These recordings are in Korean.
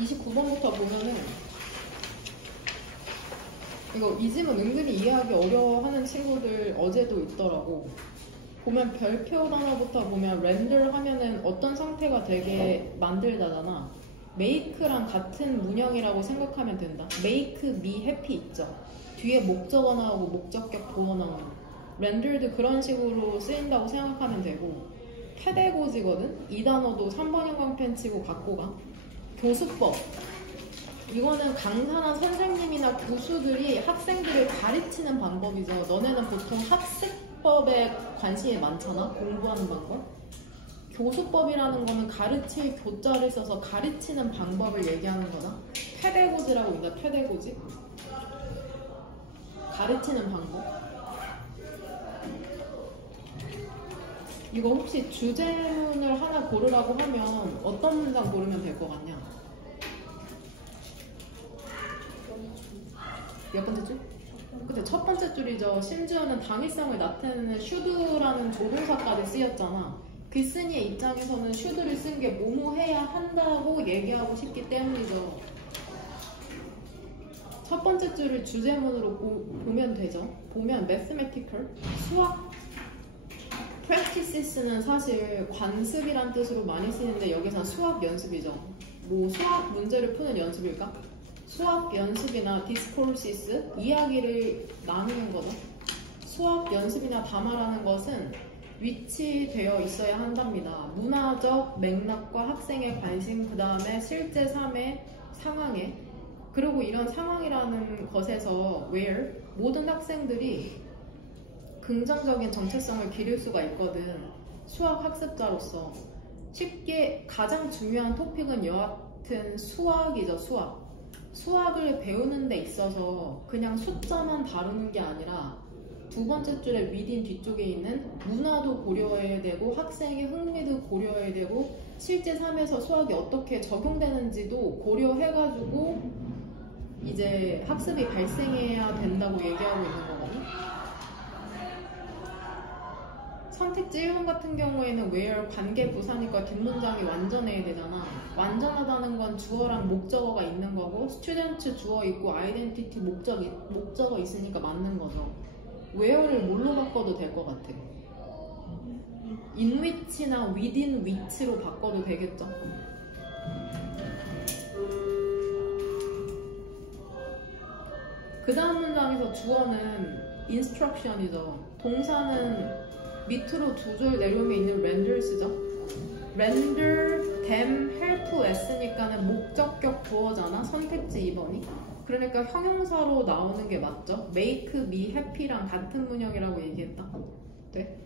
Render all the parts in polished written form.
29번부터 보면은 이 질문 은근히 이해하기 어려워하는 친구들 어제도 있더라고. 보면 별표 단어부터 보면 렌더 하면은 어떤 상태가 되게 만들다잖아. make랑 같은 문형이라고 생각하면 된다. make me happy 있죠. 뒤에 목적어 나오고 목적격 보어 나오는 rendered 그런 식으로 쓰인다고 생각하면 되고, 페데고지거든? 이 단어도 3번 형광펜 치고 갖고 가. 교수법, 이거는 강사나 선생님이나 교수들이 학생들을 가르치는 방법이죠. 너네는 보통 학습법에 관심이 많잖아, 공부하는 방법. 교수법이라는 거는 가르칠 교자를 써서 가르치는 방법을 얘기하는 거다. 페데고지라고 있다. 페데고지, 가르치는 방법. 이거 혹시 주제문을 하나 고르라고 하면 어떤 문장 고르면 될 것 같냐? 몇 번째 줄? 그때 첫 번째 줄이죠. 심지어는 당위성을 나타내는 should라는 조동사까지 쓰였잖아. 글쓴이의 입장에서는 should를 쓴 게 뭐뭐 해야 한다고 얘기하고 싶기 때문이죠. 첫 번째 줄을 주제문으로 보면 되죠. 보면 mathematical, 수학, practices는 사실 관습이란 뜻으로 많이 쓰이는데 여기서 수학 연습이죠. 뭐 수학 문제를 푸는 연습일까? 수학 연습이나 discourses, 이야기를 나누는 거죠. 수학 연습이나 담화라는 것은 위치되어 있어야 한답니다. 문화적 맥락과 학생의 관심, 그 다음에 실제 삶의 상황에, 그리고 이런 상황이라는 것에서 where 모든 학생들이 긍정적인 정체성을 기를 수가 있거든. 수학 학습자로서 쉽게 가장 중요한 토픽은 여하튼 수학이죠. 수학을 배우는 데 있어서 그냥 숫자만 다루는 게 아니라 두 번째 줄에 within 뒤쪽에 있는 문화도 고려해야 되고 학생의 흥미도 고려해야 되고 실제 삶에서 수학이 어떻게 적용되는지도 고려해가지고 이제 학습이 발생해야 된다고 얘기하고 있는 거거든. 선택지 1번 같은 경우에는 where 관계 부사니까 뒷문장이 완전해야 되잖아. 완전하다는 건 주어랑 목적어가 있는 거고, student 주어 있고 identity 목적어 있으니까 맞는 거죠. where를 뭘로 바꿔도 될 것 같아. in which나 within which로 바꿔도 되겠죠. 그 다음 문장에서 주어는 instruction이죠. 동사는 밑으로 두 줄 내려오면 있는 render 쓰죠. render them helpless니까는 목적격 보어잖아. 선택지 2번이. 그러니까 형용사로 나오는 게 맞죠. make me happy랑 같은 문형이라고 얘기했다. 네?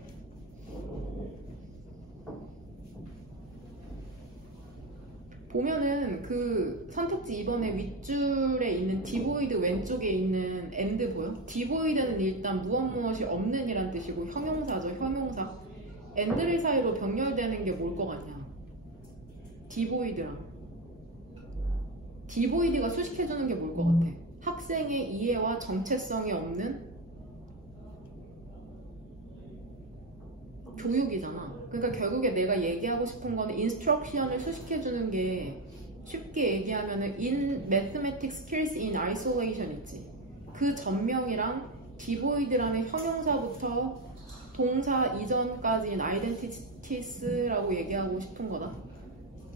보면은 그 선택지 2번에 윗줄에 있는 디보이드 왼쪽에 있는 and 보여? 디보이드는 일단 무엇이 없는 이란 뜻이고 형용사죠. 형용사. and를 사이로 병렬되는 게 뭘 것 같냐? 디보이드랑. 디보이드가 수식해주는 게 뭘 것 같아? 학생의 이해와 정체성이 없는 교육이잖아. 그러니까 결국에 내가 얘기하고 싶은 거는 instruction을 수식해주는 게, 쉽게 얘기하면은 in mathematics skills in isolation 있지. 그 전명이랑 devoid라는 형용사부터 동사 이전까지인 identities라고 얘기하고 싶은 거다.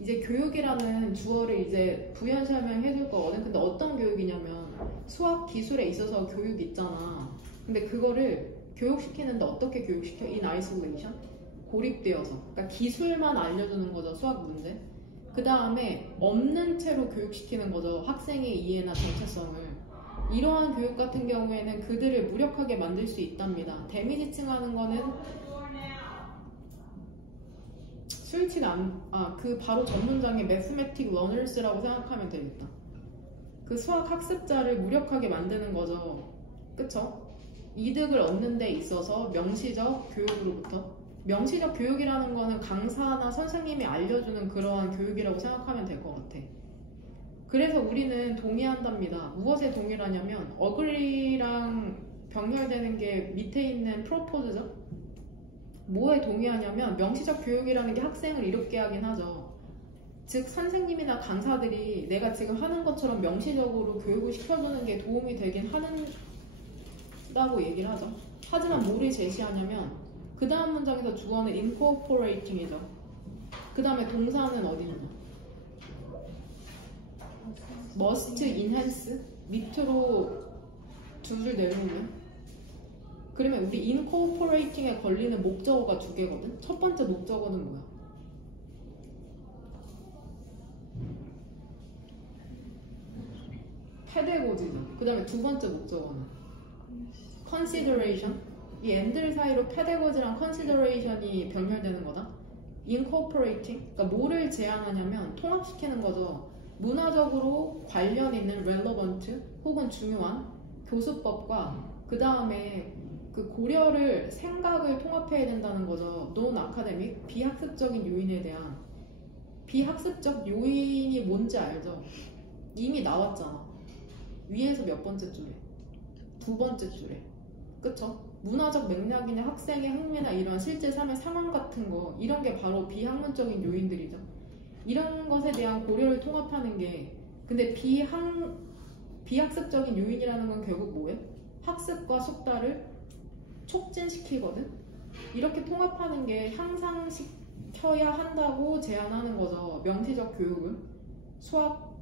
이제 교육이라는 주어를 이제 부연 설명해 줄 거거든. 근데 어떤 교육이냐면 수학 기술에 있어서 교육 있잖아. 근데 그거를 교육시키는데 어떻게 교육시켜? in isolation? 고립되어서. 그러니까 기술만 알려주는 거죠. 수학 문제. 그 다음에 없는 채로 교육시키는 거죠. 학생의 이해나 정체성을. 이러한 교육 같은 경우에는 그들을 무력하게 만들 수 있답니다. 데미지 칭하는 거는 그 바로 전문장의 mathematic learners라고 생각하면 되겠다. 그 수학 학습자를 무력하게 만드는 거죠. 그쵸? 이득을 얻는 데 있어서 명시적 교육으로부터. 명시적 교육이라는 거는 강사나 선생님이 알려주는 그러한 교육이라고 생각하면 될 것 같아. 그래서 우리는 동의한답니다. 무엇에 동의하냐면 agree랑 병렬되는 게 밑에 있는 propose죠. 뭐에 동의하냐면 명시적 교육이라는 게 학생을 이롭게 하긴 하죠. 즉 선생님이나 강사들이 내가 지금 하는 것처럼 명시적으로 교육을 시켜주는 게 도움이 되긴 하는다고 얘기를 하죠. 하지만 뭐를 제시하냐면 그 다음 문장에서 주어는 incorporating이죠. 그 다음에 동사는 어디 있나? must enhance 밑으로 두 줄 내려오면 그러면 우리 incorporating에 걸리는 목적어가 두 개거든. 첫 번째 목적어는 뭐야? pedagogy죠. 그 다음에 두 번째 목적어는 consideration. 이 and들 사이로 pedagogy랑 consideration이 병렬되는 거다. incorporating. 그러니까 뭐를 제안하냐면 통합시키는 거죠. 문화적으로 관련 있는 relevant 혹은 중요한 교수법과 그 다음에 그 고려를 생각을 통합해야 된다는 거죠. non-academic 비학습적인 요인에 대한 비학습적 요인이 뭔지 알죠? 이미 나왔잖아. 위에서 몇 번째 줄에? 두 번째 줄에. 그쵸? 문화적 맥락이나 학생의 흥미나 이런 실제 삶의 상황 같은 거 이런 게 바로 비학문적인 요인들이죠. 이런 것에 대한 고려를 통합하는 게 근데 비학습적인 요인이라는 건 결국 뭐예요? 학습과 속달을 촉진시키거든? 이렇게 통합하는 게 향상시켜야 한다고 제안하는 거죠. 명시적 교육을. 수학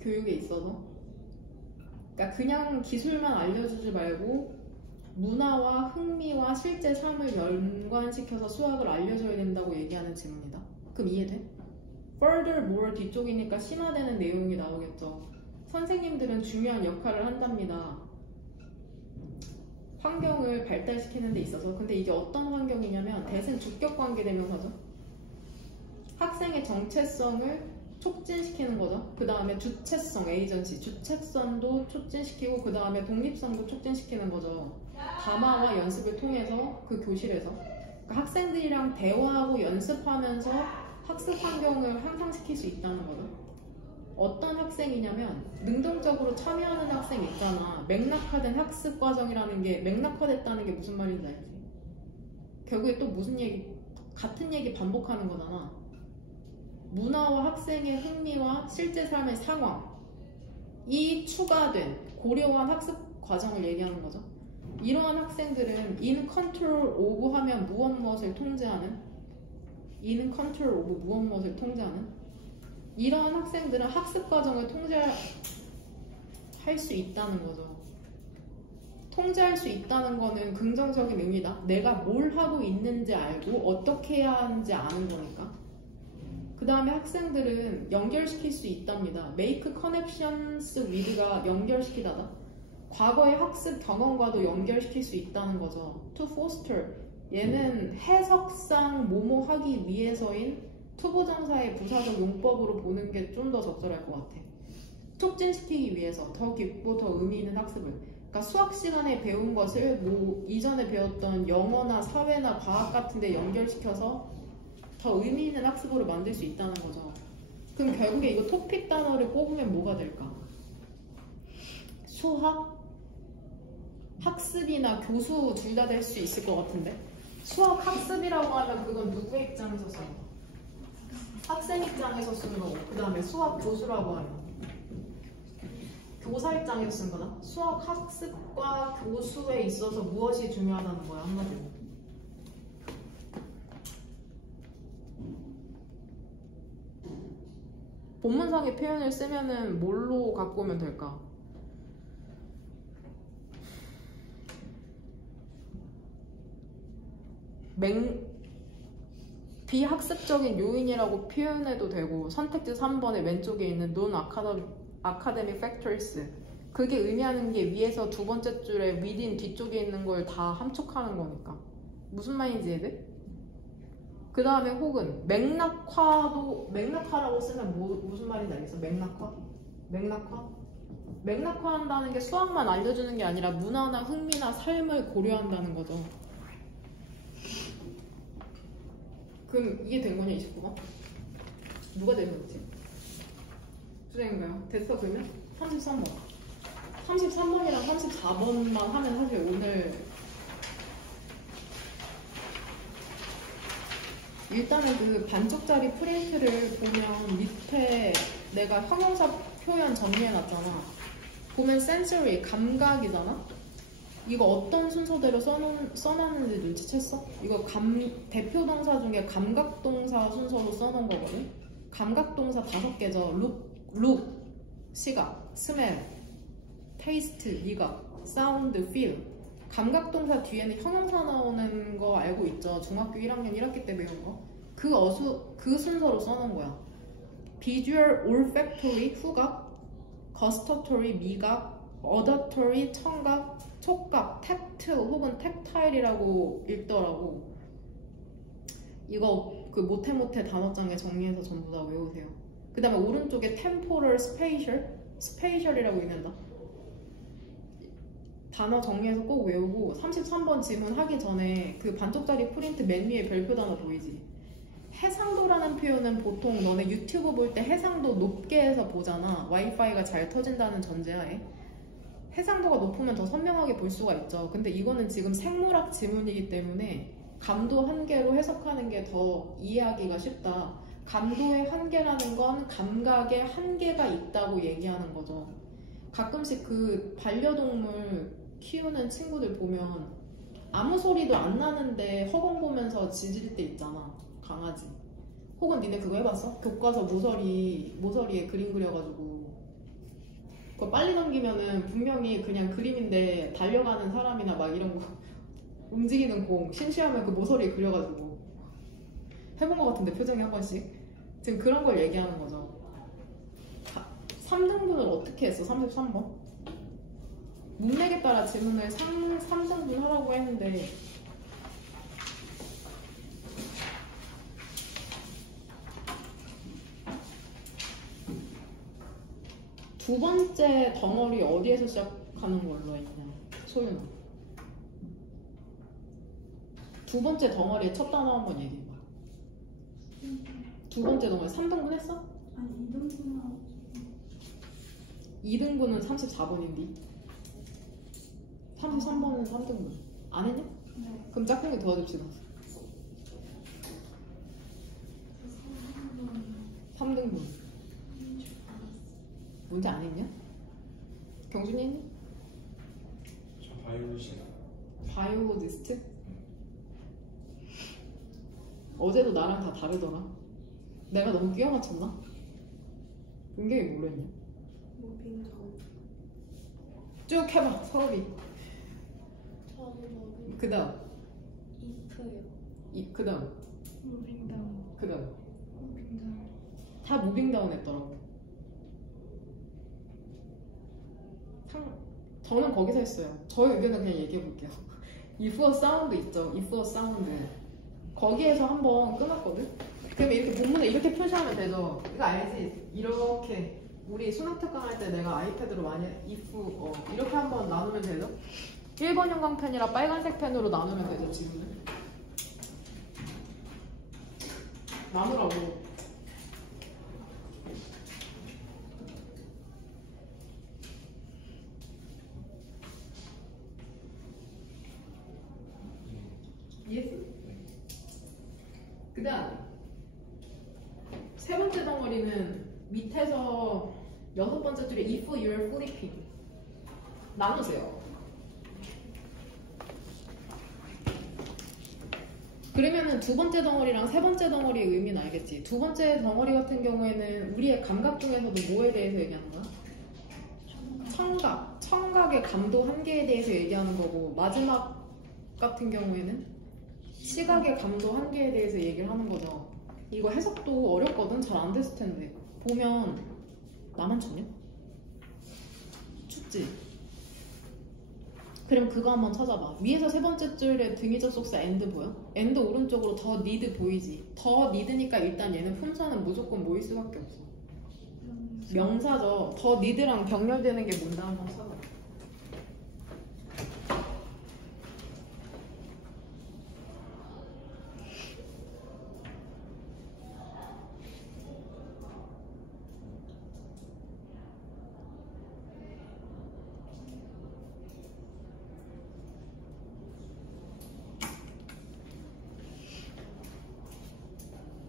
교육에 있어서. 그러니까 그냥 기술만 알려주지 말고 문화와 흥미와 실제 삶을 연관시켜서 수학을 알려줘야 된다고 얘기하는 질문이다. 그럼 이해돼? furthermore 뒤쪽이니까 심화되는 내용이 나오겠죠. 선생님들은 중요한 역할을 한답니다. 환경을 발달시키는 데 있어서. 근데 이게 어떤 환경이냐면 대신 주격관계 대명사죠. 학생의 정체성을 촉진시키는 거죠. 그 다음에 주체성, 에이전시, 주체성도 촉진시키고 그 다음에 독립성도 촉진시키는 거죠. 담화와 연습을 통해서 그 교실에서 그러니까 학생들이랑 대화하고 연습하면서 학습 환경을 향상시킬 수 있다는 거죠. 어떤 학생이냐면 능동적으로 참여하는 학생 있잖아. 맥락화된 학습 과정이라는 게 맥락화됐다는 게 무슨 말인지 알지? 결국에 또 무슨 얘기 같은 얘기 반복하는 거잖아. 문화와 학생의 흥미와 실제 삶의 상황이 추가된 고려한 학습 과정을 얘기하는 거죠. 이러한 학생들은 in control of 하면 무엇을 통제하는 in control of 무엇을 통제하는 이러한 학생들은 학습 과정을 통제할 수 있다는 거죠. 통제할 수 있다는 거는 긍정적인 의미다. 내가 뭘 하고 있는지 알고 어떻게 해야 하는지 아는 거니까. 그 다음에 학생들은 연결시킬 수 있답니다. make connections with가 연결시키다다. 과거의 학습 경험과도 연결시킬 수 있다는 거죠. to foster 얘는 해석상 뭐뭐 하기 위해서인 투부정사의 부사적 용법으로 보는 게 좀 더 적절할 것 같아. 촉진시키기 위해서 더 깊고 더 의미 있는 학습을. 그러니까 수학 시간에 배운 것을 뭐 이전에 배웠던 영어나 사회나 과학 같은 데 연결시켜서 더 의미 있는 학습으로 만들 수 있다는 거죠. 그럼 결국에 이거 토픽 단어를 뽑으면 뭐가 될까? 수학? 학습이나 교수 둘 다 될 수 있을 것 같은데? 수학 학습이라고 하면 그건 누구의 입장에서 쓰는 거? 학생 입장에서 쓰는 거고, 그 다음에 수학 교수라고 하면 교사 입장에서 쓴 거다. 수학 학습과 교수에 있어서 무엇이 중요하다는 거야, 한마디로. 본문상의 표현을 쓰면은 뭘로 갖고 오면 될까? 비학습적인 요인이라고 표현해도 되고 선택지 3번의 왼쪽에 있는 non-academic factors 그게 의미하는 게 위에서 두 번째 줄에 within 뒤쪽에 있는 걸 다 함축하는 거니까 무슨 말인지 이해돼? 그 다음에 혹은 맥락화라고 쓰면 무슨 말인지 알겠어? 맥락화한다는 게 수학만 알려주는 게 아니라 문화나 흥미나 삶을 고려한다는 거죠. 그럼 이게 된 거냐 29번? 누가 되는 거지? 수정인가요? 됐어 그러면? 33번 33번이랑 34번만 하면 사실 오늘 일단은 그 반쪽짜리 프린트를 보면 밑에 내가 형용사 표현 정리해놨잖아. 보면 sensory, 감각이잖아? 이거 어떤 순서대로 써놨는지 눈치챘어? 이거 대표 동사 중에 감각 동사 순서로 써놓은 거거든? 감각 동사 5개죠. look, 시각, smell, taste, 미각, sound, feel. 감각 동사 뒤에는 형용사 나오는 거 알고 있죠? 중학교 1학년 1학기 때 배운 거. 그 순서로 써놓은 거야. visual, olfactory, 후각, gustatory, 미각, auditory, 청각, 촉각, tactile 혹은 tactile이라고 읽더라고. 이거 그 모태모태 단어장에 정리해서 전부 다 외우세요. 그 다음에 오른쪽에 temporal, spatial이라고 읽는다. 단어 정리해서 꼭 외우고 33번 질문 하기 전에 그 반쪽짜리 프린트 맨 위에 별표 단어 보이지? 해상도라는 표현은 보통 너네 유튜브 볼 때 해상도 높게 해서 보잖아. 와이파이가 잘 터진다는 전제하에. 해상도가 높으면 더 선명하게 볼 수가 있죠. 근데 이거는 지금 생물학 지문이기 때문에 감도 한계로 해석하는 게 더 이해하기가 쉽다. 감도의 한계라는 건 감각의 한계가 있다고 얘기하는 거죠. 가끔씩 그 반려동물 키우는 친구들 보면 아무 소리도 안 나는데 허공 보면서 짖을 때 있잖아. 강아지. 혹은 니네 그거 해봤어? 교과서 모서리에 그림 그려가지고 그거 빨리 넘기면은 분명히 그냥 그림인데 달려가는 사람이나 막 이런 거 움직이는 공 심심하면 그 모서리에 그려가지고 해본 것 같은데 표정이 한 번씩 지금 그런 걸 얘기하는 거죠. 3등분을 어떻게 했어? 33번 문맥에 따라 질문을 3등분 하라고 했는데 두 번째 덩어리 어디에서 시작하는 걸로 했냐? 소윤아. 두 번째 덩어리의 첫 단어 한번 얘기해봐. 두 번째 덩어리 3등분 했어? 아니 2등분은 2등분은 34번인데 33번은 3등분 안 했냐? 네. 그럼 짝꿍이 도와줍시다. 3등분 문제 안 했냐? 경준이 했니? 저 바이올리시다. 바이올로지스트? 어제도 나랑 다 다르더라. 내가 너무 끼워 맞췄나? 은경이 뭘 했냐? 무빙 쭉 해봐 서럽이. 저는 무빙 그 다음 이프요. 그 다음 무빙 다운. 그 다음 무빙 다운. 다 무빙다운 했더라고. 저는 거기서 했어요. 저의 의견은 그냥 얘기해 볼게요. if a sound 있죠. if a sound 거기에서 한번 끊었거든. 그러면 이렇게 본문에 이렇게 표시하면 되죠. 이거 알지? 이렇게 우리 수능 특강 할 때 내가 아이패드로 많이 if 이렇게 한번 나누면 되죠. 1번 형광펜이랑 빨간색 펜으로 나누면 되죠. 지금은 나누라고. 이해했어? 그 다음 세 번째 덩어리는 밑에서 6번째 줄에 if you're flipping 나누세요. 그러면은 두 번째 덩어리랑 세 번째 덩어리의 의미는 알겠지? 두 번째 덩어리 같은 경우에는 우리의 감각 중에서도 뭐에 대해서 얘기하는 거야? 청각의 감도 한계에 대해서 얘기하는 거고, 마지막 같은 경우에는 시각의 감도 한계에 대해서 얘기를 하는 거죠. 이거 해석도 어렵거든? 잘 안 됐을 텐데. 보면 나만 춥냐? 춥지? 그럼 그거 한번 찾아봐. 위에서 세 번째 줄에 등위적 속사 and 보여? and 오른쪽으로 더 need 보이지? 더 need니까 일단 얘는 품사는 무조건 뭐일 수밖에 없어. 명사죠. 더 need랑 병렬되는 게 뭔가 한번 찾아봐.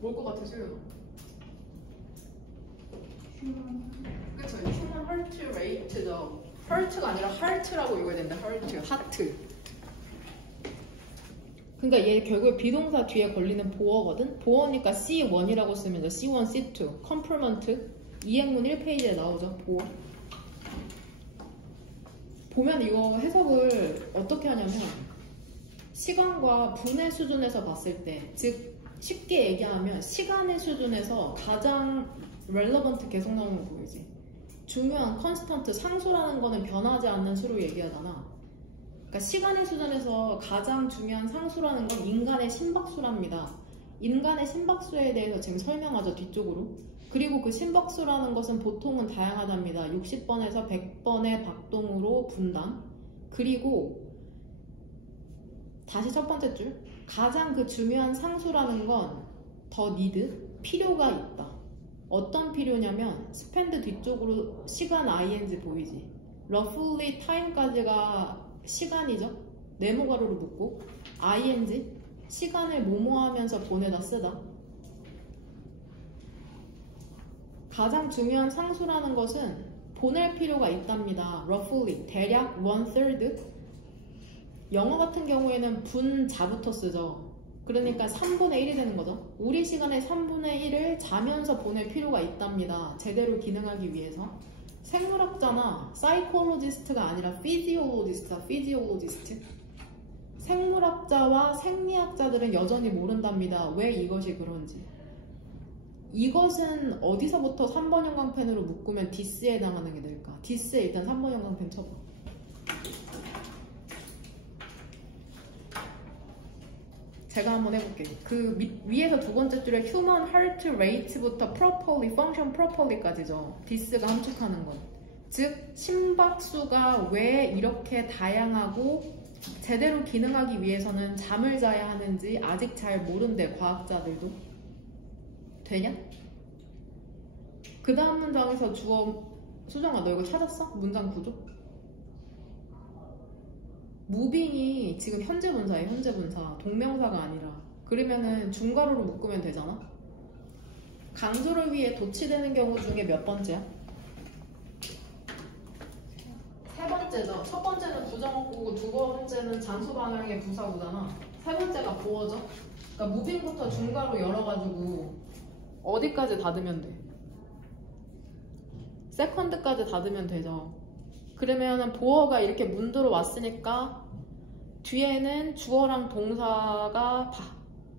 뭘 것 같아, 수윤아? 그쵸, 휴먼 헐트 레이트죠. 헐트가 아니라 하트라고 읽어야 된다. 헐트, 하트. 그러니까 얘 결국에 비동사 뒤에 걸리는 보어거든? 보어니까 C1이라고 쓰면 돼. C1, C2, 컴플먼트. 이행문 1페이지에 나오죠, 보어. 보면 이거 해석을 어떻게 하냐면 시간과 분의 수준에서 봤을 때, 즉 쉽게 얘기하면 시간의 수준에서 가장 relevant 계속 나오는 거 보이지? 중요한 컨스턴트, 상수라는 거는 변하지 않는 수로 얘기하잖아. 그러니까 시간의 수준에서 가장 중요한 상수라는 건 인간의 심박수랍니다. 인간의 심박수에 대해서 지금 설명하죠, 뒤쪽으로. 그리고 그 심박수라는 것은 보통은 다양하답니다. 60번에서 100번의 박동으로 분당. 그리고 다시 첫 번째 줄. 가장 그 중요한 상수라는 건 더 need, 필요가 있다. 어떤 필요냐면 spend 뒤쪽으로 시간 ing 보이지? roughly time까지가 시간이죠? 네모 가로로 묶고 ing, 시간을 뭐뭐하면서 보내다 쓰다. 가장 중요한 상수라는 것은 보낼 필요가 있답니다. roughly, 대략 1/3. 영어 같은 경우에는 분자부터 쓰죠. 그러니까 3분의 1이 되는 거죠. 우리 시간의 3분의 1을 자면서 보낼 필요가 있답니다. 제대로 기능하기 위해서. 생물학자나 사이콜로지스트가 아니라 피지올로지스트다. 피지올로지스트. 생물학자와 생리학자들은 여전히 모른답니다. 왜 이것이 그런지. 이것은 어디서부터 3번 형광펜으로 묶으면 디스에 해당하는 게 될까? 디스에 일단 3번 형광펜 쳐봐. 제가 한번 해볼게요. 그 위에서 두 번째 줄에 human heart rate부터 properly, function properly까지죠. 디스가 함축하는 건. 즉 심박수가 왜 이렇게 다양하고 제대로 기능하기 위해서는 잠을 자야 하는지 아직 잘 모른대, 과학자들도. 되냐? 그 다음 문장에서 주어, 수정아 너 이거 찾았어? 문장 구조? 무빙이 지금 현재 분사예요. 현재 분사. 동명사가 아니라. 그러면은 중괄호로 묶으면 되잖아. 강조를 위해 도치되는 경우 중에 몇 번째야? 세 번째죠. 첫 번째는 부정어구고 두 번째는 장소 방향의 부사구잖아. 세 번째가 보어죠. 그러니까 무빙부터 중괄호 열어가지고 어디까지 닫으면 돼? 세컨드까지 닫으면 되죠. 그러면은 보어가 이렇게 문 들어왔으니까 뒤에는 주어랑 동사가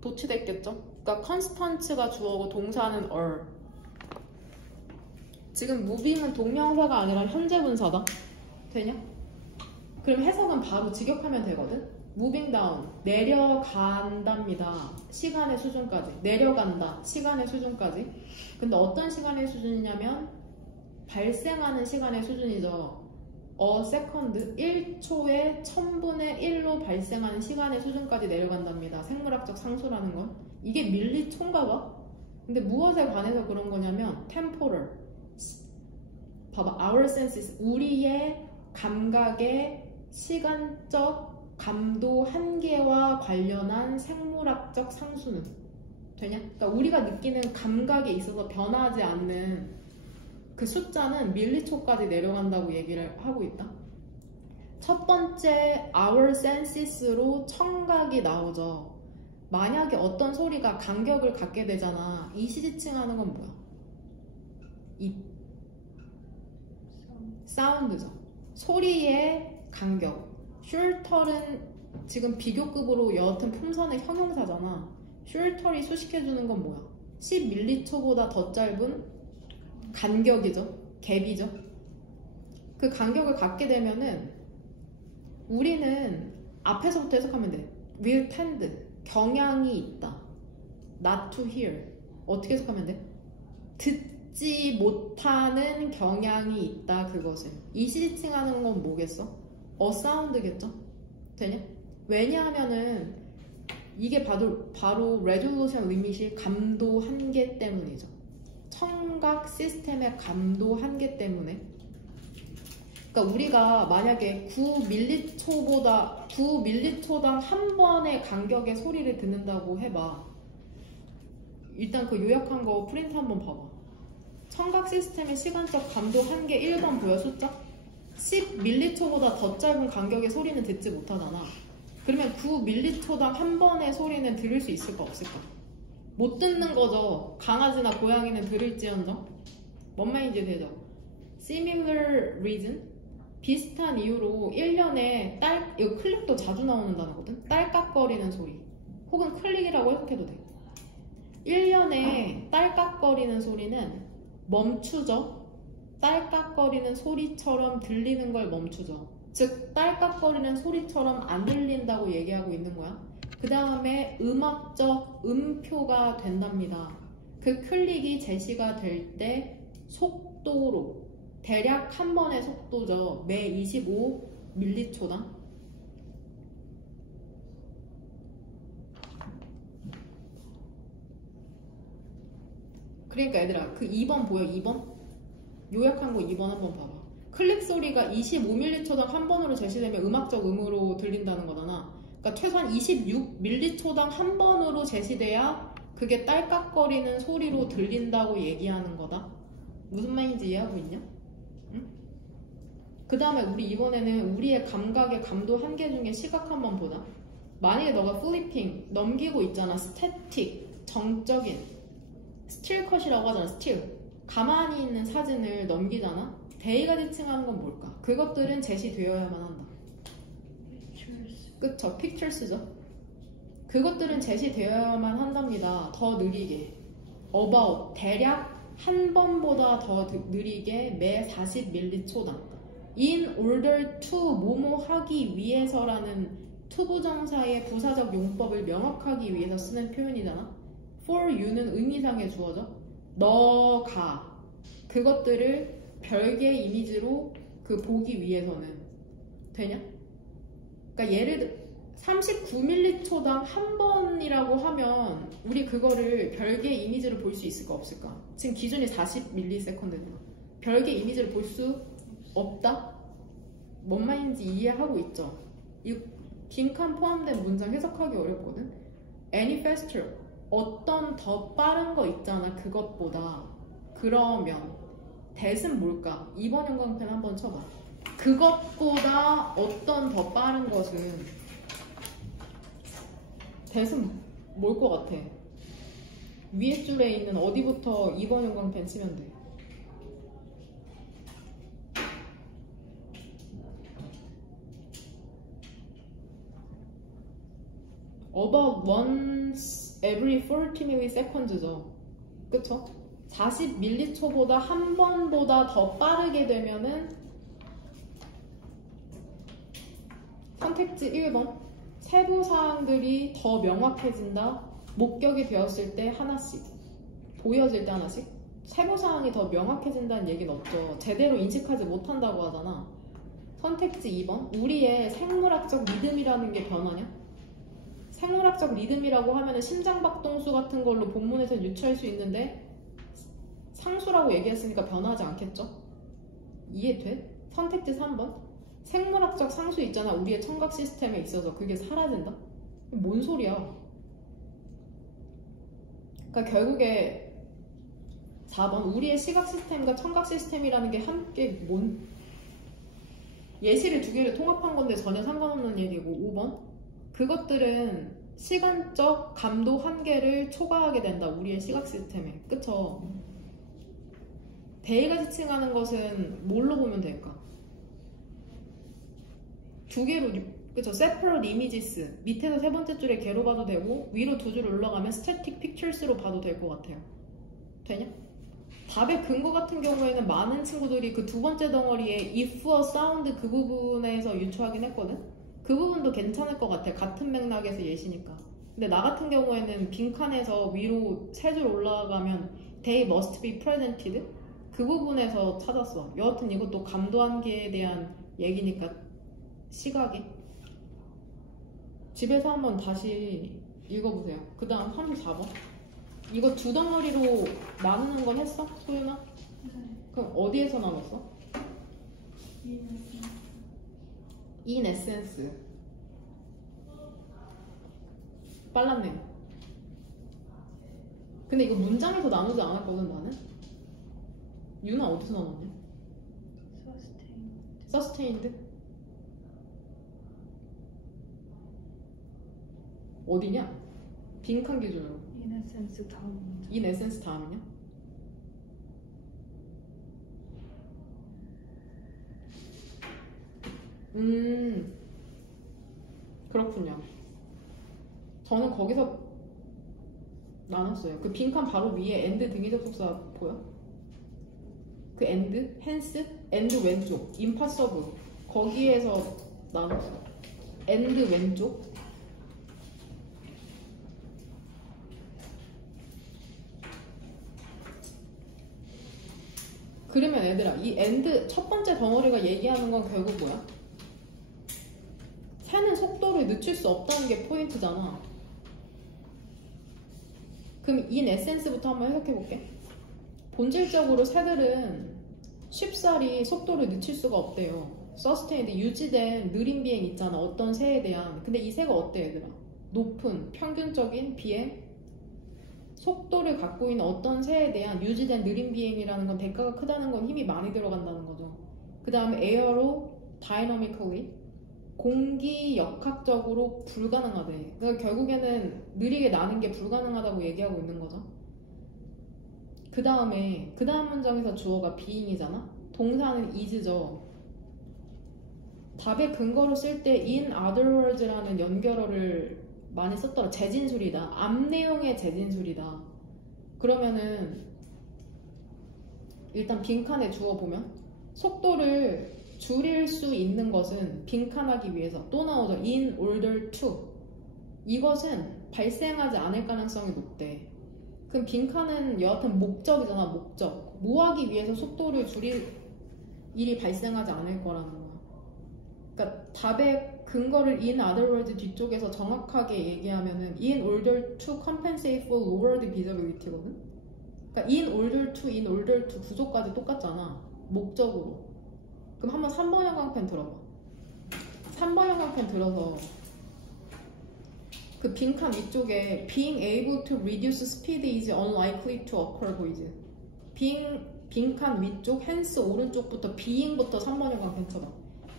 도치됐겠죠? 그러니까 constant가 주어고 동사는 are. 지금 moving은 동명사가 아니라 현재 분사다. 되냐? 그럼 해석은 바로 직역하면 되거든? moving down, 내려간답니다. 시간의 수준까지. 내려간다, 시간의 수준까지. 근데 어떤 시간의 수준이냐면 발생하는 시간의 수준이죠. second, 1초에 1000분의 1로 발생하는 시간의 수준까지 내려간답니다. 생물학적 상수라는 건. 이게 밀리초인가 봐? 근데 무엇에 관해서 그런 거냐면 temporal. 봐봐, our senses, 우리의 감각의 시간적 감도 한계와 관련한 생물학적 상수는 되냐? 그러니까 우리가 느끼는 감각에 있어서 변하지 않는 그 숫자는 밀리초까지 내려간다고 얘기를 하고 있다. 첫 번째 our senses로 청각이 나오죠. 만약에 어떤 소리가 간격을 갖게 되잖아. 이 시지칭하는 건 뭐야? 이 사운드죠. 소리의 간격. 슐털은 지금 비교급으로 여하튼 품선의 형용사잖아. 슐털이 수식해주는 건 뭐야? 10ml초보다 더 짧은 간격이죠. 갭이죠. 그 간격을 갖게 되면은 우리는 앞에서부터 해석하면 돼. will tend, 경향이 있다. not to hear. 어떻게 해석하면 돼? 듣지 못하는 경향이 있다. 그것은. 이 시지칭하는 건 뭐겠어? 사운드겠죠? 되냐? 왜냐하면은 이게 바로 resolution limit이 감도 한계 때문이죠. 청각 시스템의 감도 한계 때문에. 그러니까 우리가 만약에 9ml초당 한 번의 간격의 소리를 듣는다고 해봐. 일단 그 요약한 거 프린트 한번 봐봐. 청각 시스템의 시간적 감도 한계 1번 보여 숫자? 10ml초보다 더 짧은 간격의 소리는 듣지 못하잖아. 그러면 9ml초당 한 번의 소리는 들을 수 있을까 없을까? 못 듣는 거죠. 강아지나 고양이는 들을지언정. 뭔 말인지 되죠? Similar reason? 비슷한 이유로 1년에 이거 클릭도 자주 나오는 단어거든? 딸깍거리는 소리. 혹은 클릭이라고 해석해도 돼. 1년에 딸깍거리는 소리는 멈추죠. 딸깍거리는 소리처럼 들리는 걸 멈추죠. 즉 딸깍거리는 소리처럼 안 들린다고 얘기하고 있는 거야. 그 다음에 음악적 음표가 된답니다. 그 클릭이 제시가 될 때 속도로 대략 한 번의 속도죠. 매 25ml초당. 그러니까 얘들아 그 2번 보여? 2번? 요약한 거 2번 한번 봐봐. 클릭 소리가 25ml초당 한 번으로 제시되면 음악적 음으로 들린다는 거잖아. 그러니까 최소한 26ml초당 한 번으로 제시돼야 그게 딸깍거리는 소리로 들린다고 얘기하는 거다. 무슨 말인지 이해하고 있냐? 응? 그 다음에 우리 이번에는 우리의 감각의 감도 한계 중에 시각 한번 보자. 만약에 너가 플리핑 넘기고 있잖아. 스태틱 정적인 스틸컷이라고 하잖아. 스틸 가만히 있는 사진을 넘기잖아. 대의가 지칭하는 건 뭘까? 그것들은 제시되어야만 한다. 그쵸? 픽처스죠. 그것들은 제시되어야만 한답니다. 더 느리게. about 대략 한 번보다 더 느리게 매 40ml초당. in order to 뭐뭐 하기 위해서라는 투부정사의 부사적 용법을 명확하기 위해서 쓰는 표현이잖아. for you는 의미상의 주어죠. 너가 그것들을 별개의 이미지로 그 보기 위해서는 되냐? 그러니까 예를 들어 39ml초당 한 번이라고 하면 우리 그거를 별개의 이미지를 볼 수 있을까 없을까? 지금 기준이 40ms잖아. 별개의 이미지를 볼 수 없다? 뭔 말인지 이해하고 있죠? 이 빈칸 포함된 문장 해석하기 어렵거든? Any faster 어떤 더 빠른 거 있잖아 그것보다. 그러면 that은 뭘까? 2번 형광펜 한번 쳐봐. 그것보다 어떤 더 빠른 것은 that은 뭘 것 같아? 위에 줄에 있는 어디부터 2번 형광펜 치면 돼? About once every 40 milliseconds죠. 그쵸? 40ml초보다 한 번보다 더 빠르게 되면은 선택지 1번 세부사항들이 더 명확해진다. 목격이 되었을 때 하나씩 보여질 때 하나씩. 세부사항이 더 명확해진다는 얘기는 없죠. 제대로 인식하지 못한다고 하잖아. 선택지 2번 우리의 생물학적 리듬이라는 게 변하냐? 생물학적 리듬이라고 하면 심장박동수 같은 걸로 본문에서 유추할 수 있는데 상수라고 얘기했으니까 변하지 않겠죠? 이해돼? 선택지 3번 생물학적 상수 있잖아. 우리의 청각 시스템에 있어서 그게 사라진다? 뭔 소리야? 그러니까 결국에 4번 우리의 시각 시스템과 청각 시스템이라는 게 함께 뭔 예시를 두 개를 통합한 건데 전혀 상관없는 얘기고 5번 그것들은 시간적 감도 한계를 초과하게 된다. 우리의 시각 시스템에. 그쵸? 대의가 지칭하는 것은 뭘로 보면 될까? 두 개로 그쵸? separate images 밑에서 세 번째 줄에 개로 봐도 되고 위로 두 줄 올라가면 static pictures로 봐도 될 것 같아요. 되냐? 답의 근거 같은 경우에는 많은 친구들이 그 두 번째 덩어리에 if a sound 그 부분에서 유추하긴 했거든? 그 부분도 괜찮을 것 같아. 같은 맥락에서 예시니까. 근데 나 같은 경우에는 빈칸에서 위로 세 줄 올라가면 they must be presented 그 부분에서 찾았어. 여하튼 이것도 감도 한계에 대한 얘기니까 시각이. 집에서 한번 다시 읽어보세요. 그 다음 34번. 이거 두 덩어리로 나누는 건 했어? 소윤아? 네. 그럼 어디에서 나눴어? in essence. 빨랐네요. 근데 이거 문장에서 나누지 않았거든 나는. 유나 어디서 나눴냐? 서스테인. Sustained? 어디냐? 빈칸 기준으로. 인에센스 다음 문장. in essence 다음이냐? 그렇군요. 저는 거기서 나눴어요. 그 빈칸 바로 위에 and 등위 접속사 보여? 그 and, hence, and 왼쪽, impossible 거기에서 나눴어요. and 왼쪽 그러면 얘들아 이 and 첫 번째 덩어리가 얘기하는 건 결국 뭐야? 새는 속도를 늦출 수 없다는 게 포인트잖아. 그럼 in essence부터 한번 해석해볼게. 본질적으로 새들은 쉽사리 속도를 늦출 수가 없대요. sustained, 유지된 느린 비행 있잖아. 어떤 새에 대한. 근데 이 새가 어때 얘들아? 높은 평균적인 비행 속도를 갖고 있는 어떤 새에 대한 유지된 느린 비행이라는 건 대가가 크다는 건 힘이 많이 들어간다는 거죠. 그 다음에 aero dynamically 공기 역학적으로 불가능하대. 그러니까 결국에는 느리게 나는 게 불가능하다고 얘기하고 있는 거죠. 그 다음 문장에서 주어가 being이잖아. 동사는 is죠. 답의 근거로 쓸 때 in other words라는 연결어를 많이 썼더라. 재진술이다. 앞 내용의 재진술이다. 그러면은 일단 빈칸에 주어 보면 속도를 줄일 수 있는 것은 빈칸하기 위해서 또 나오죠. in order to 이것은 발생하지 않을 가능성이 높대. 그럼 빈칸은 여하튼 목적이잖아. 목적. 뭐 하기 위해서 속도를 줄일 일이 발생하지 않을 거라는 거야. 그러니까 답의 근거를 in other words 뒤쪽에서 정확하게 얘기하면은 in order to compensate for lowered visibility거든. 그러니까 in order to 구조까지 똑같잖아. 목적으로. 그럼 한번 3번 형광펜 들어봐. 3번 형광펜 들어서 그 빈칸 위쪽에 being able to reduce speed is unlikely to occur 보이지? 빈칸 위쪽 hence 오른쪽부터 being부터 3번 형광펜 쳐봐.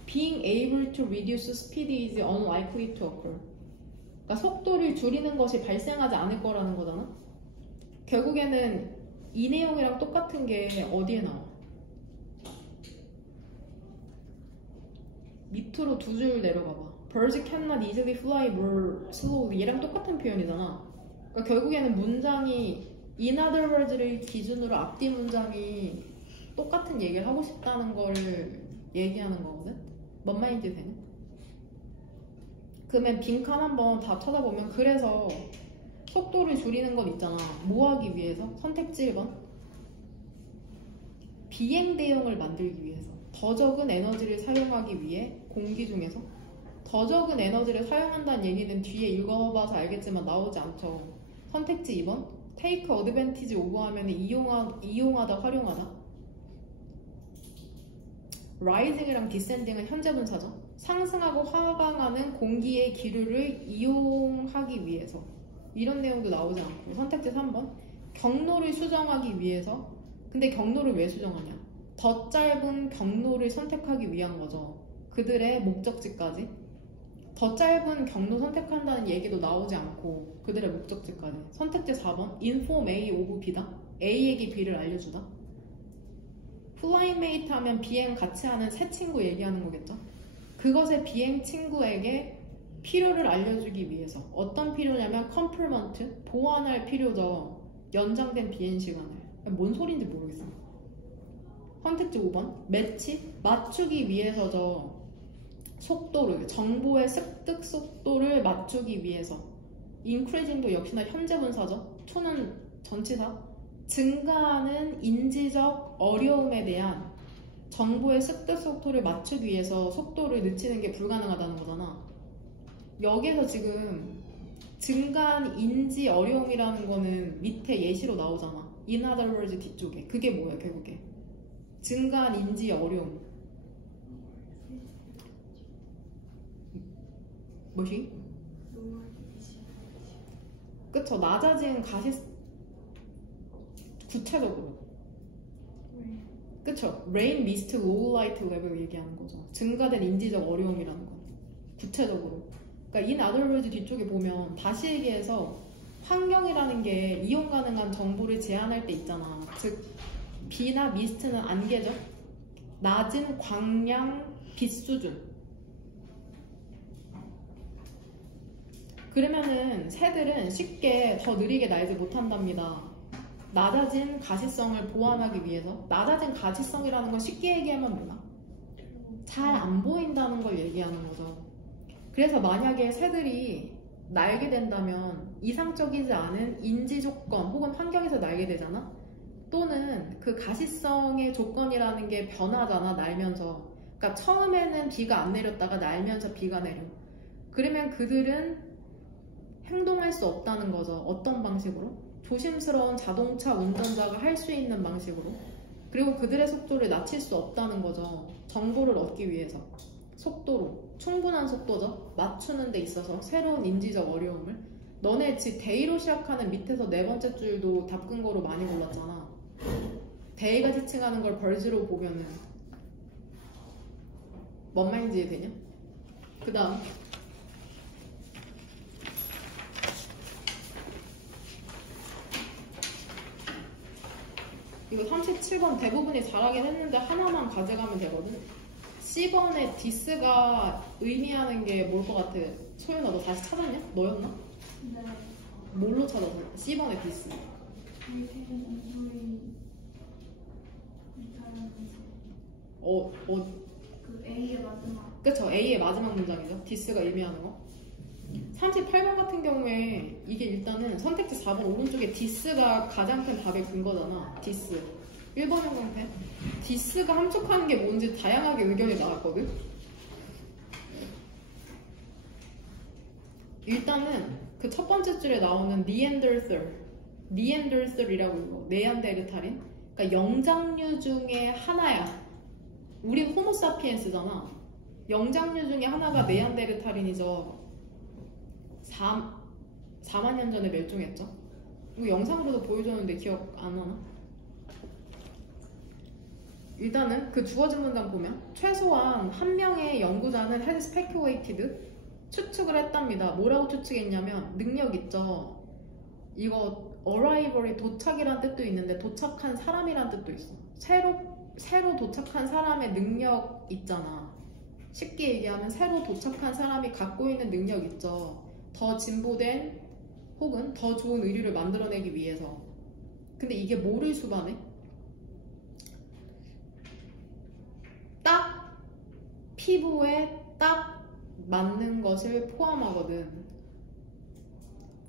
being able to reduce speed is unlikely to occur. 그러니까 속도를 줄이는 것이 발생하지 않을 거라는 거잖아. 결국에는 이 내용이랑 똑같은 게 어디에 나와? 밑으로 두 줄 내려가봐. Birds cannot easily fly more slowly. 얘랑 똑같은 표현이잖아. 그러니까 결국에는 문장이 in other words를 기준으로 앞뒤 문장이 똑같은 얘기를 하고 싶다는 걸 얘기하는 거거든. 뭔 말인지 되냐? 그러면 빈칸 한번 다 찾아보면 그래서 속도를 줄이는 건 있잖아. 뭐 하기 위해서? 선택지 1번. 비행 대용을 만들기 위해서. 더 적은 에너지를 사용하기 위해 공기 중에서 더 적은 에너지를 사용한다는 얘기는 뒤에 읽어봐서 알겠지만 나오지 않죠. 선택지 2번. take advantage of 하면 이용하다, 활용하다. rising이랑 descending은 현재 분사죠. 상승하고 하강하는 공기의 기류를 이용하기 위해서. 이런 내용도 나오지 않고. 선택지 3번. 경로를 수정하기 위해서. 근데 경로를 왜 수정하냐? 더 짧은 경로를 선택하기 위한 거죠. 그들의 목적지까지. 더 짧은 경로 선택한다는 얘기도 나오지 않고 그들의 목적지까지. 선택지 4번. inform A of B다. A에게 B를 알려주다. 플라이메이트 하면 비행 같이 하는 새 친구 얘기하는 거겠죠. 그것의 비행 친구에게 필요를 알려주기 위해서. 어떤 필요냐면 컴플먼트, 보완할 필요죠. 연장된 비행 시간을. 뭔 소리인지 모르겠어. 선택지 5번. 매치, 맞추기 위해서죠. 속도를, 정보의 습득 속도를 맞추기 위해서. increasing도 역시나 현재 분사죠. to는 전치사. 증가하는 인지적 어려움에 대한 정보의 습득 속도를 맞추기 위해서 속도를 늦추는 게 불가능하다는 거잖아. 여기에서 지금 증가한 인지 어려움이라는 거는 밑에 예시로 나오잖아. in other words 뒤쪽에. 그게 뭐야 결국에? 증가한 인지 어려움. 뭐지? 그쵸. 낮아진 구체적으로. 왜? 그쵸? rain, mist, low light level 얘기하는 거죠. 증가된 인지적 어려움이라는 거. 구체적으로. 그러니까 in other words 뒤쪽에 보면 다시 얘기해서 환경이라는 게 이용 가능한 정보를 제한할 때 있잖아. 즉 비나 미스트는 안개죠. 낮은 광량 빛 수준. 그러면은 새들은 쉽게 더 느리게 날지 못한답니다. 낮아진 가시성을 보완하기 위해서. 낮아진 가시성이라는 건 쉽게 얘기하면 뭐야? 잘 안 보인다는 걸 얘기하는 거죠. 그래서 만약에 새들이 날게 된다면 이상적이지 않은 인지 조건 혹은 환경에서 날게 되잖아? 또는 그 가시성의 조건이라는 게 변하잖아, 날면서. 그러니까 처음에는 비가 안 내렸다가 날면서 비가 내려. 그러면 그들은 행동할 수 없다는 거죠. 어떤 방식으로? 조심스러운 자동차 운전자가 할 수 있는 방식으로. 그리고 그들의 속도를 낮출 수 없다는 거죠. 정보를 얻기 위해서. 속도로. 충분한 속도죠. 맞추는 데 있어서 새로운 인지적 어려움을. 너네 집 데이로 시작하는 밑에서 네 번째 줄도 답근거로 많이 골랐잖아. 데이가 지칭하는 걸 벌즈로 보면은 뭔 말인지 이해되냐? 그 다음 이거 37번 대부분이 잘하긴 했는데 하나만 가져가면 되거든. C번에 디스가 의미하는 게 뭘 것 같아? 소연아 너 다시 찾았냐? 너였나? 네. 뭘로 찾았어? C번에 디스. 이렇게 우리 잘하면서 그 A의 마지막. 그쵸. A의 마지막 문장이죠. 디스가 의미하는 거. 38번 같은 경우에 이게 일단은 선택지 4번 오른쪽에 디스가 가장 큰 답의 근거잖아. 디스. 1번 형광펜. 디스가 함축하는 게 뭔지 다양하게 의견이 나왔거든. 일단은 그 첫 번째 줄에 나오는 니엔더설이라고 이거 네안데르탈인. 그러니까 영장류 중에 하나야. 우린 호모사피엔스잖아. 영장류 중에 하나가 네안데르탈인이죠. 4만 년 전에 멸종했죠. 이거 영상으로도 보여줬는데 기억 안 나나? 일단은 그 주어진 문장 보면 최소한 한 명의 연구자는 has speculated 추측을 했답니다. 뭐라고 추측했냐면 능력 있죠. 이거 arrival이 도착이란 뜻도 있는데 도착한 사람이란 뜻도 있어. 새로 도착한 사람의 능력 있잖아. 쉽게 얘기하면 새로 도착한 사람이 갖고 있는 능력 있죠. 더 진보된 혹은 더 좋은 의류를 만들어내기 위해서. 근데 이게 뭐를 수반해? 딱 피부에 딱 맞는 것을 포함하거든.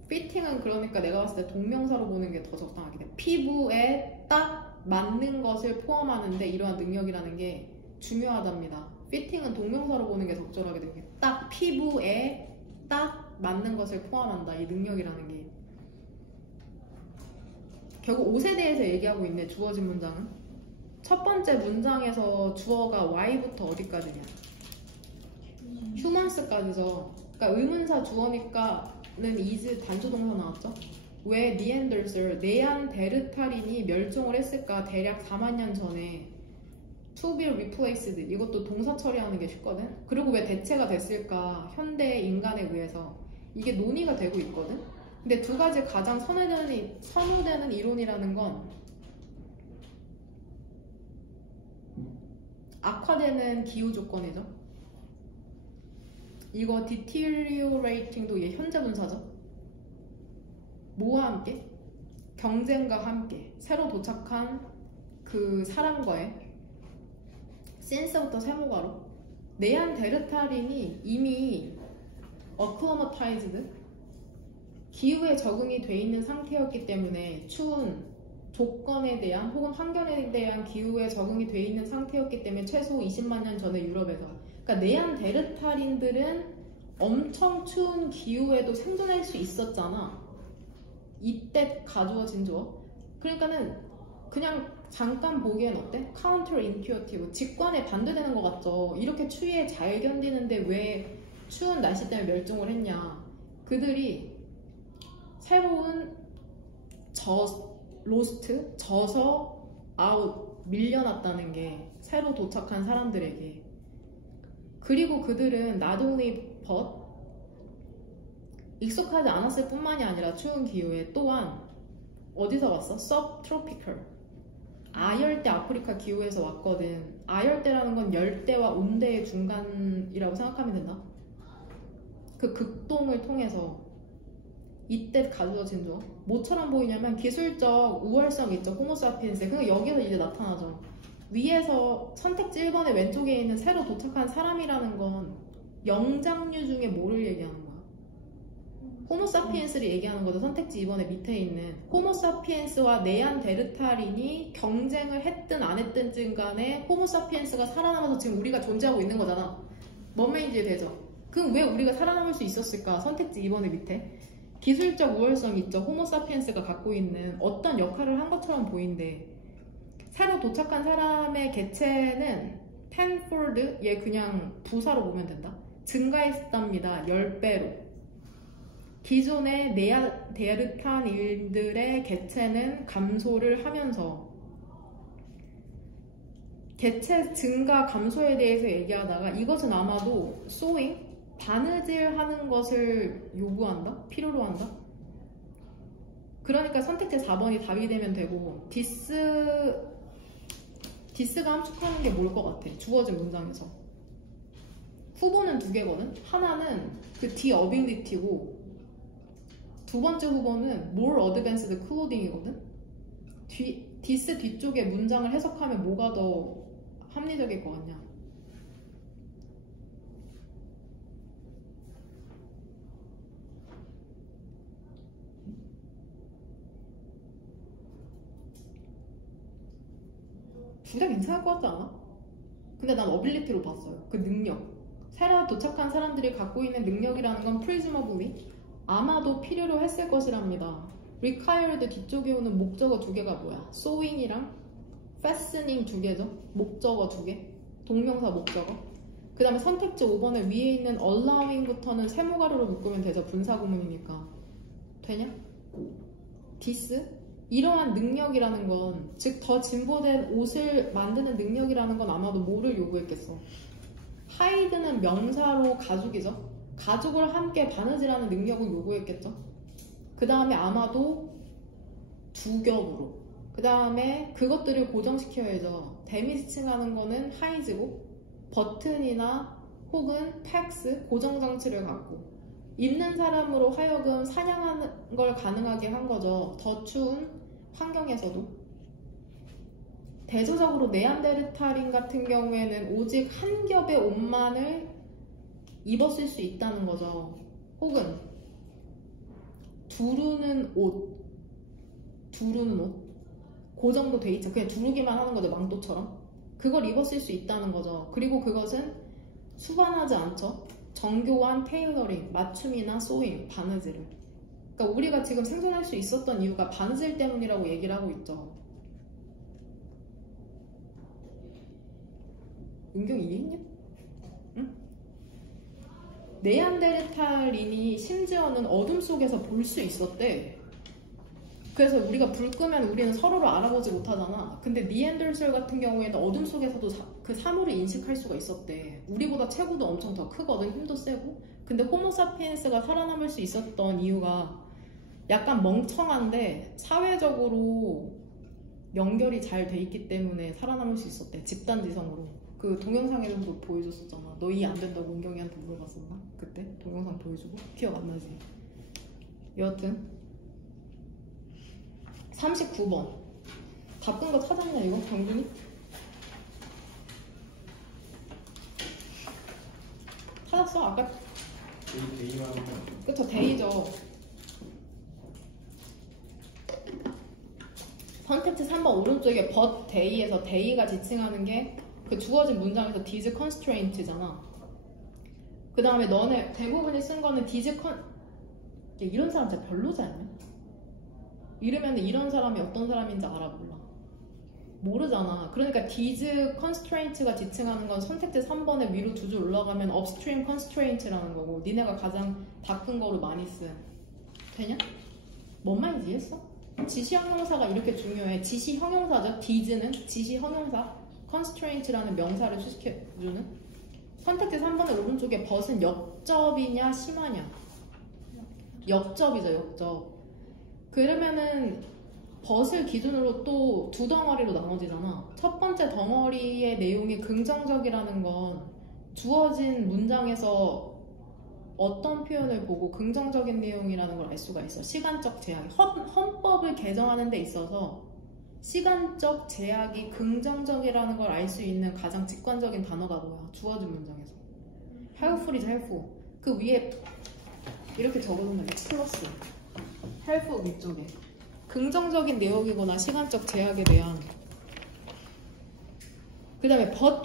피팅은 그러니까 내가 봤을 때 동명사로 보는 게 더 적당하겠네. 피부에 딱 맞는 것을 포함하는데 이러한 능력이라는 게 중요하답니다. 피팅은 동명사로 보는 게 적절하게 되게 딱 피부에 딱 맞는 것을 포함한다. 이 능력이라는 게. 결국 옷에 대해서 얘기하고 있네. 주어진 문장은. 첫 번째 문장에서 주어가 Y부터 어디까지냐? 휴먼스까지죠. 그러니까 의문사 주어니까는 is 단수동사 나왔죠. 왜 네안데르탈인이 멸종을 했을까? 대략 4만 년 전에 to be replaced. 이것도 동사 처리하는 게 쉽거든. 그리고 왜 대체가 됐을까? 현대 인간에 의해서. 이게 논의가 되고 있거든. 근데 두 가지 가장 선호되는 이론이라는 건 악화되는 기후 조건이죠. 이거 deteriorating도 얘 현재 분사죠. 뭐와 함께? 경쟁과 함께 새로 도착한 그 사람과의 since부터 세모가로 네안데르탈인이 이미 acclimatized 기후에 적응이 돼 있는 상태였기 때문에 추운 조건에 대한 혹은 환경에 대한 기후에 적응이 돼 있는 상태였기 때문에 최소 20만 년 전에 유럽에서. 그러니까 네안데르탈인들은 엄청 추운 기후에도 생존할 수 있었잖아. 이때 가주어진 주어. 그러니까는 그냥 잠깐 보기엔 어때? counterintuitive. 직관에 반대되는 것 같죠. 이렇게 추위에 잘 견디는데 왜 추운 날씨 때문에 멸종을 했냐. 그들이 새로운 로스트, 져서 아웃, 밀려났다는 게 새로 도착한 사람들에게. 그리고 그들은 not only but 익숙하지 않았을 뿐만이 아니라 추운 기후에 또한 어디서 왔어? subtropical 아열대 아프리카 기후에서 왔거든. 아열대라는 건 열대와 온대의 중간이라고 생각하면 된다. 그 극동을 통해서 이때 가져진 조 뭐처럼 보이냐면 기술적 우월성 있죠. 호모사피엔스. 그러니까 여기서 이제 나타나죠. 위에서 선택지 1번의 왼쪽에 있는 새로 도착한 사람이라는 건 영장류 중에 뭐를 얘기하는 거야? 호모사피엔스를 얘기하는 거죠. 선택지 2번의 밑에 있는 호모사피엔스와 네안데르탈인이 경쟁을 했든 안 했든 간에 호모사피엔스가 살아남아서 지금 우리가 존재하고 있는 거잖아. 뭔 말인지 되죠? 그럼 왜 우리가 살아남을 수 있었을까? 선택지 2번의 밑에 기술적 우월성 있죠. 호모사피엔스가 갖고 있는 어떤 역할을 한 것처럼 보인대. 새로 도착한 사람의 개체는 텐폴드, 얘 그냥 부사로 보면 된다. 증가했답니다. 10배로. 기존의 네안데르탈인들의 개체는 감소를 하면서 개체 증가 감소에 대해서 얘기하다가 이것은 아마도 sowing, 바느질하는 것을 요구한다? 필요로 한다? 그러니까 선택지 4번이 답이 되면 되고 디스가 함축하는 게 뭘 것 같아? 주어진 문장에서 후보는 두 개거든? 하나는 그 the ability고 두 번째 후보는 more advanced clothing이거든? 디스 뒤쪽에 문장을 해석하면 뭐가 더 합리적일 것 같냐? 둘 다 괜찮을 것 같지 않아? 근데 난 어빌리티로 봤어요. 그 능력. 새로 도착한 사람들이 갖고 있는 능력이라는 건 presumably 아마도 필요로 했을 것이랍니다. required 뒤쪽에 오는 목적어 두 개가 뭐야? sewing이랑 fastening 두 개죠. 목적어 두 개. 동명사 목적어. 그 다음에 선택지 5번에 위에 있는 allowing부터는 세모가루로 묶으면 되죠. 분사구문이니까. 되냐? this? 이러한 능력이라는 건, 즉 더 진보된 옷을 만드는 능력이라는 건 아마도 뭐를 요구했겠어? hide는 명사로 가죽이죠. 가죽을 함께 바느질하는 능력을 요구했겠죠. 그 다음에 아마도 두 겹으로. 그 다음에 그것들을 고정시켜야죠. 데미지칭하는 거는 하이즈고 버튼이나 혹은 팩스 고정장치를 갖고 입는 사람으로 하여금 사냥하는 걸 가능하게 한 거죠. 더 추운 환경에서도. 대조적으로 네안데르탈인 같은 경우에는 오직 한 겹의 옷만을 입었을 수 있다는 거죠. 혹은 두르는 옷. 그 정도 돼 있죠. 그냥 두르기만 하는 거죠. 망토처럼. 그걸 입었을 수 있다는 거죠. 그리고 그것은 수반하지 않죠. 정교한 테일러링, 맞춤이나 소잉, 바느질을. 그러니까 우리가 지금 생존할 수 있었던 이유가 바느질 때문이라고 얘기를 하고 있죠. 은경 이해했냐? 응? 네안데르탈인이 심지어는 어둠 속에서 볼 수 있었대. 그래서 우리가 불 끄면 우리는 서로를 알아보지 못하잖아. 근데 니앤더설 같은 경우에는 어둠 속에서도 그 사물을 인식할 수가 있었대. 우리보다 체구도 엄청 더 크거든. 힘도 세고. 근데 호모사피엔스가 살아남을 수 있었던 이유가 약간 멍청한데 사회적으로 연결이 잘 돼 있기 때문에 살아남을 수 있었대. 집단지성으로. 그 동영상에서도 보여줬었잖아. 너 이해 안 된다고 은경이한테 물어봤었나? 그때 동영상 보여주고 기억 안 나지? 여하튼 39번 답 끈 거 찾았냐 이거? 경준이? 찾았어? 아까 데이만 하면 그쵸 데이죠. 선택지 3번 오른쪽에 but day에서 day가 지칭하는 게 그 주어진 문장에서 these constraint잖아. 그 다음에 너네 대부분이 쓴 거는 these 이런 사람 진짜 별로지 않냐? 이러면 이런 사람이 어떤 사람인지 알아 몰라. 모르잖아. 그러니까 these constraints가 지칭하는 건 선택지 3번에 위로 두 줄 올라가면 upstream constraint라는 거고 니네가 가장 바쁜 거로 많이 쓴. 되냐? 뭔 말인지 이해했어? 지시 형용사가 이렇게 중요해. 지시 형용사죠. did는 지시 형용사. constraint라는 명사를 수식해주는. 선택지 3번의 오른쪽에 but은 역접이냐 심하냐? 역접이죠. 역접. 그러면은 but을 기준으로 또 두 덩어리로 나눠지잖아. 첫 번째 덩어리의 내용이 긍정적이라는 건 주어진 문장에서 어떤 표현을 보고 긍정적인 내용이라는 걸 알 수가 있어. 시간적 제약. 헌법을 개정하는 데 있어서 시간적 제약이 긍정적이라는 걸 알 수 있는 가장 직관적인 단어가 뭐야? 주어진 문장에서. helpful이죠, helpful. 그 위에 이렇게 적어놓으면 X 플러스. helpful 위쪽에. 긍정적인 내용이거나 시간적 제약에 대한. 그 다음에 but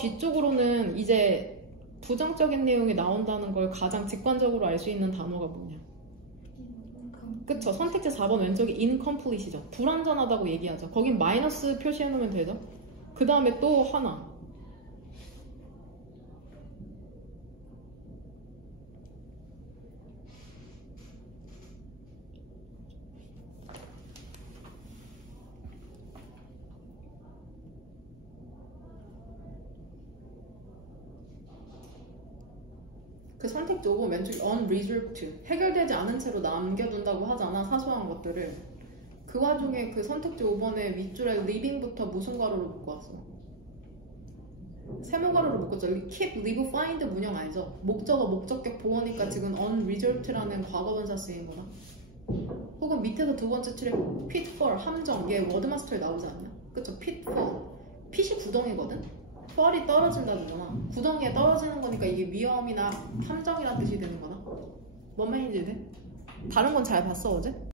뒤쪽으로는 이제 부정적인 내용이 나온다는 걸 가장 직관적으로 알 수 있는 단어가 뭐냐? 그쵸? 선택지 4번 왼쪽이 incomplete이죠. 불완전하다고 얘기하죠. 거긴 마이너스 표시해놓으면 되죠. 그 다음에 또 하나. 그 선택지 5번 왼쪽에 unresolved 해결되지 않은 채로 남겨둔다고 하잖아. 사소한 것들을. 그 와중에 그 선택지 5번의 윗줄에 living부터 무슨 괄호로 묶어왔어? 세모괄호로 묶었죠. 여기 keep, live, find 문형 알죠? 목적어, 목적격 보어니까 지금 unresolved라는 과거분사 쓰인 거다. 혹은 밑에서 두 번째 줄에 pitfall, 함정. 얘 워드마스터에 나오지 않냐? 그쵸? pitfall. pit이 구덩이거든? 펄이 떨어진다잖아. 구덩이에 떨어지는 거니까 이게 위험이나 함정이란 뜻이 되는 거다. 뭔 말인지 돼? 다른 건 잘 봤어 어제?